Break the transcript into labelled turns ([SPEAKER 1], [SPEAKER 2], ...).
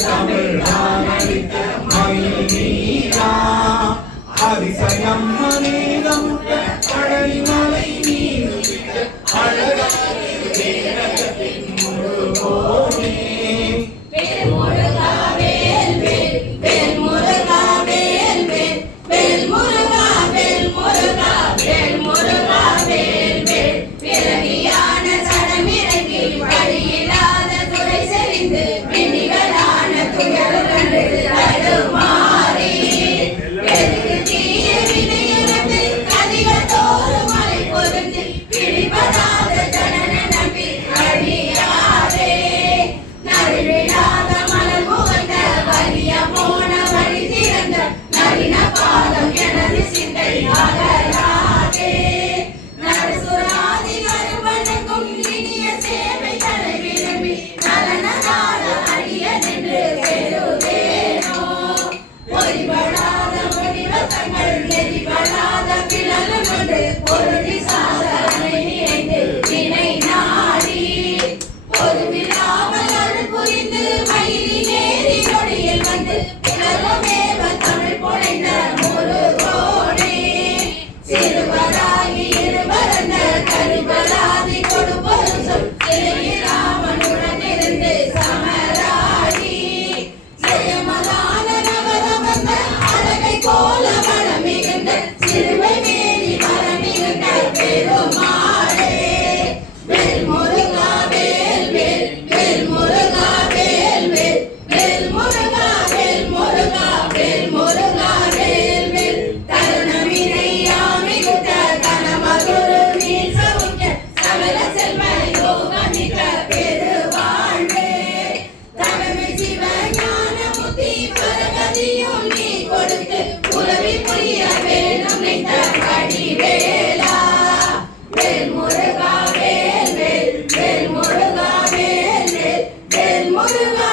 [SPEAKER 1] தமிழ் நீரா அதிசயம் உதவி புரிய வேண்டும் நின்ற படி வேலா வேல் முருகா வேல் வேல் வேல் முருகா வேல் வேல் வேல் முருகா.